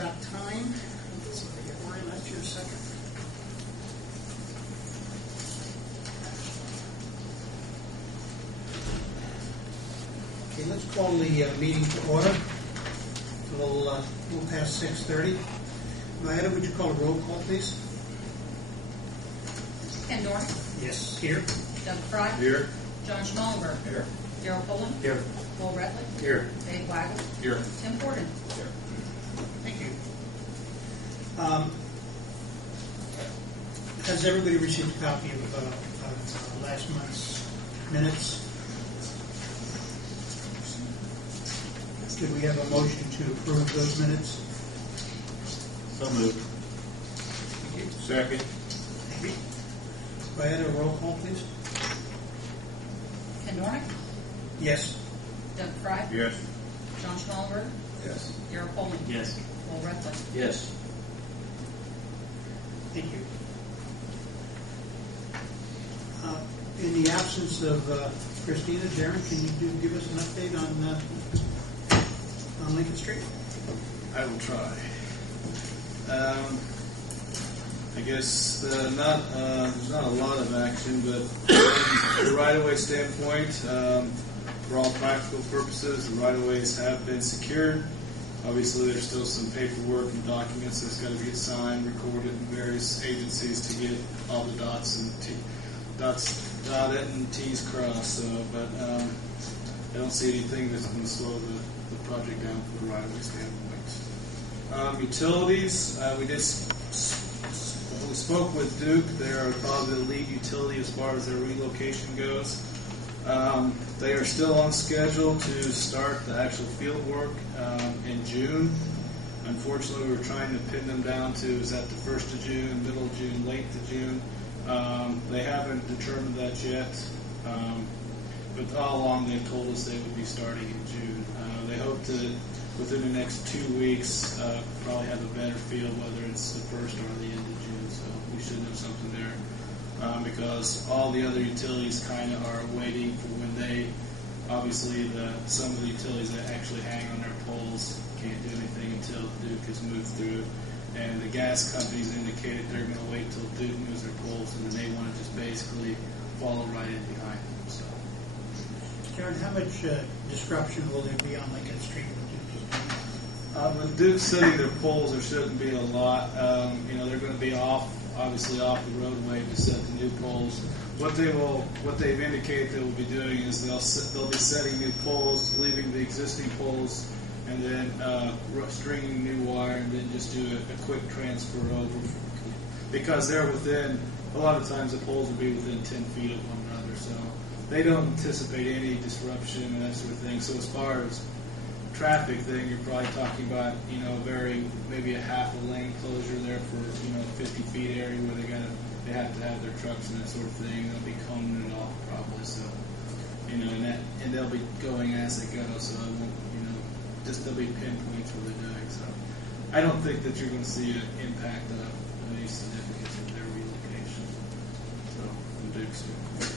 about time. Let's get Ryan out here a second. Okay, let's call the meeting to order. We'll pass 6:30. Maida, would you call a roll call, please? Ken Dorn. Yes, here. Doug Fry. Here. John Schmallenberg. Here. Darrell Pullen. Here. Will Retley. Here. Dave Wagon. Here. Tim Forden. Here. Thank you. Has everybody received a copy of last month's minutes? Do we have a motion to approve those minutes? So moved. Thank you. Second. Thank you. Go ahead, a roll call, please. Ken Dorn. Yes. Doug Fry. Yes. John Schmallenberg. Yes. Darrell Pullen. Yes. Will Retley. Yes. Thank you. In the absence of Christina, Darren, can you give us an update on Lincoln Street? I will try. I guess there's not a lot of action, but from the right-of-way standpoint, for all practical purposes, the right-of-ways have been secured. Obviously, there's still some paperwork and documents that's got to get signed, recorded in various agencies to get all the dots dotted and T's crossed. So, but I don't see anything that's going to slow the project down from the right-of-way standpoint. Utilities, we spoke with Duke. They're probably the lead utility as far as their relocation goes. They are still on schedule to start the actual field work in June. Unfortunately, we were trying to pin them down to, is that the 1st of June, middle of June, late to June. They haven't determined that yet, but all along they've told us they would be starting in June. They hope to, within the next 2 weeks, probably have a better feel whether it's the 1st or the end of June, so we should have something there. Because all the other utilities kind of are waiting for when they, obviously some of the utilities that actually hang on their poles can't do anything until Duke has moved through. And the gas companies indicated they're going to wait till Duke moves their poles, and then they want to just basically follow right in behind them. So, Darren, how much disruption will there be on Lincoln Street when Duke is doing that? with Duke setting their poles, there shouldn't be a lot. They're going to be obviously off the roadway to set the new poles. What they've indicated they will be doing is they'll be setting new poles, leaving the existing poles, and then stringing new wire, and then just do a quick transfer over, because they're within. A lot of times the poles will be within 10 feet of one another, so they don't anticipate any disruption and that sort of thing. So as far as traffic thing, you're probably talking about maybe a half a lane closure there for 50 feet area where they have to have their trucks and that sort of thing. They'll be coning it off probably, so and they'll be going as they go, so it won't there'll be pinpoints where they're doing. So I don't think that you're going to see an impact of any significance of their relocation. So from Duke's standpoint.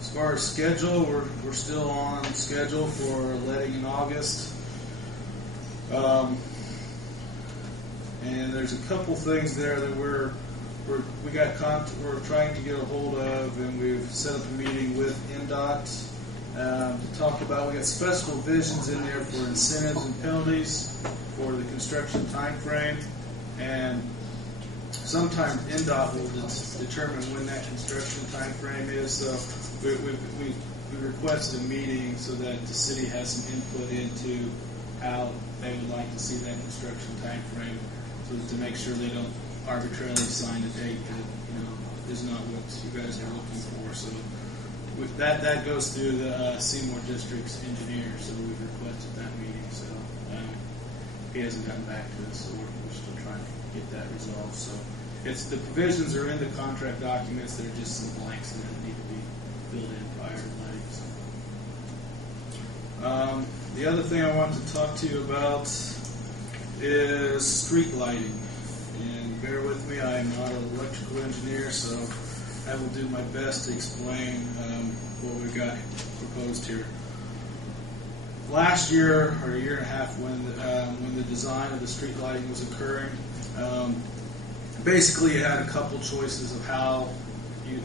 As far as schedule, we're still on schedule for letting in August. And there's a couple things there that we're trying to get a hold of, and we've set up a meeting with NDOT to talk about. We got special provisions in there for incentives and penalties for the construction time frame, and sometimes NDOT will determine when that construction time frame is. So we requested a meeting so that the city has some input into how they would like to see that construction time frame, so as to make sure they don't arbitrarily sign a date that is not what you guys are looking for. So with that goes through the Seymour District's engineer, so we've requested that meeting. So he hasn't gotten back to us, so we're still trying to get that resolved. So the provisions are in the contract documents. They're just some blanks that need to be filled in prior to letting. The other thing I wanted to talk to you about is street lighting. And bear with me, I am not an electrical engineer, so I will do my best to explain what we've got proposed here. last year or a year and a half when the design of the street lighting was occurring, basically you had a couple choices of how you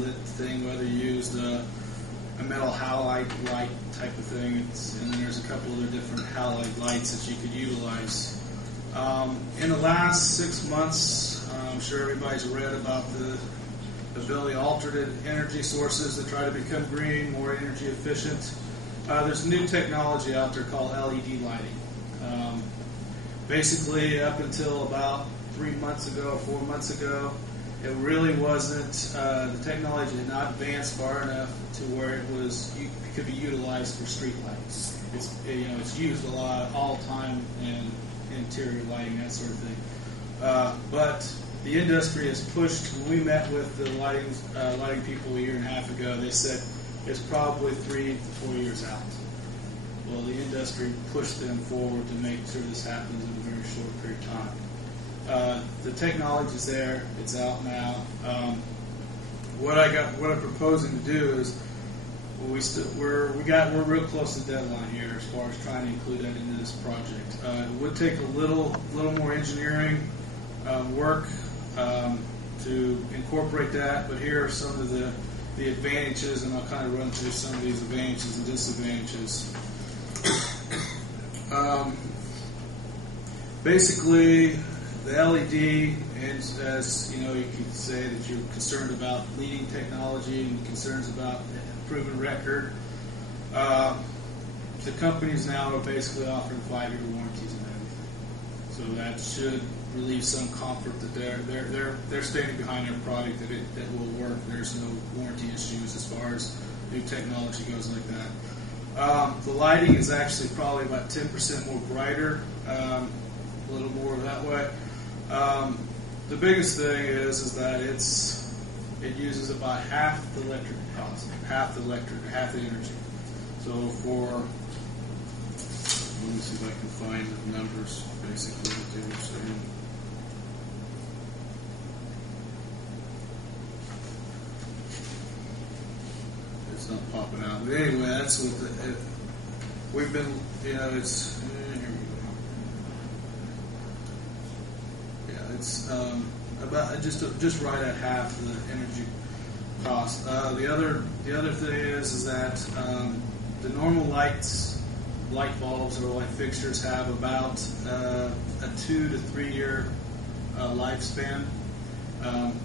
lit the thing, whether you used a metal halide light type of thing, and then there's a couple other different halide lights that you could utilize. In the last 6 months, I'm sure everybody's read about the ability of alternate energy sources to try to become green, more energy efficient. There's new technology out there called LED lighting. Basically, up until about 3 months ago, 4 months ago, it really wasn't. The technology did not advance far enough to where it could be utilized for street lights. It's used a lot all the time in interior lighting, that sort of thing. But the industry has pushed. When we met with the lighting people a year and a half ago, they said it's probably 3 to 4 years out. Well, the industry pushed them forward to make sure this happens in a very short period of time. The technology's there; it's out now. What I'm proposing to do is we're real close to the deadline here as far as trying to include that into this project. It would take a little more engineering work to incorporate that, but here are some of the advantages, and I'll kind of run through some of these advantages and disadvantages. Basically, the LED, and as you know, you could say that you're concerned about leading technology and concerns about proven record. The companies now are basically offering 5-year warranties and everything, so that should relieve some comfort that they're standing behind their product, that it will work. There's no warranty issues as far as new technology goes like that. The lighting is actually probably about 10% more brighter, a little more that way. The biggest thing is that it uses about half the electric cost, half the energy. So let me see if I can find the numbers basically what they were saying. It's not popping out, but anyway, that's what we've been. It's here we go. Yeah, it's about just right at half the energy cost. The other thing is that the normal light bulbs or light fixtures have about a 2 to 3 year lifespan.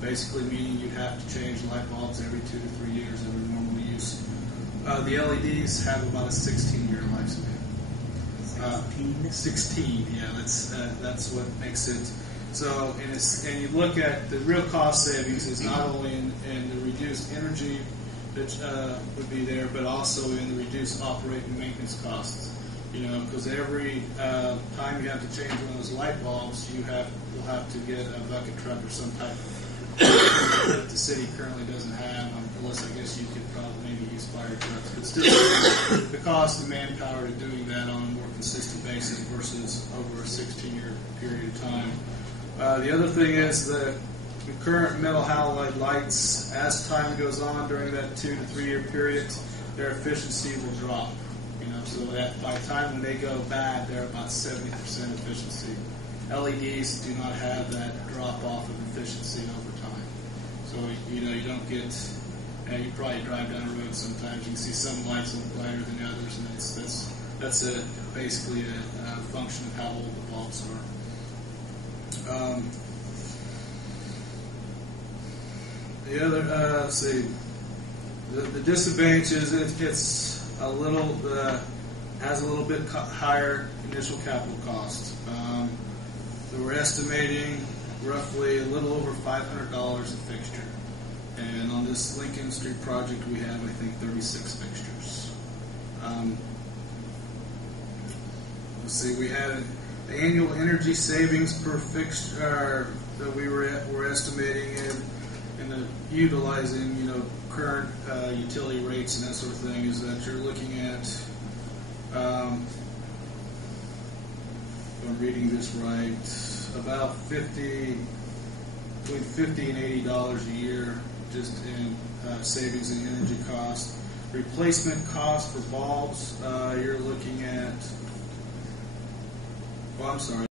Basically meaning you'd have to change light bulbs every 2 to 3 years that are normally used. The LEDs have about a 16-year lifespan. 16, yeah, that's what makes it. So, and you look at the real cost savings is not only in the reduced energy that would be there, but also in the reduced operating maintenance costs. Because every time you have to change one of those light bulbs, you'll have to get a bucket truck or some type of that the city currently doesn't have, unless I guess you could probably maybe use fire trucks. But still, the cost of manpower to doing that on a more consistent basis versus over a 16-year period of time. The other thing is the current metal halide lights, as time goes on during that 2 to 3 year period, their efficiency will drop. So that by the time when they go bad, they're about 70% efficiency. LEDs do not have that drop off of efficiency over time. So you don't get. You probably drive down the road sometimes. You can see some lights look brighter than others, and that's basically a function of how old the bulbs are. The other, let's see, the disadvantages. It's a little has a little bit higher initial capital cost. So we're estimating roughly a little over $500 a fixture. And on this Lincoln Street project, we have, I think, 36 fixtures. Let's see, we had the annual energy savings per fixture that we're estimating in the utilizing, current utility rates and that sort of thing, is that you're looking at, if I'm reading this right, about between $50 and $80 a year just in savings in energy cost. Replacement cost for bulbs, you're looking at, well, I'm sorry.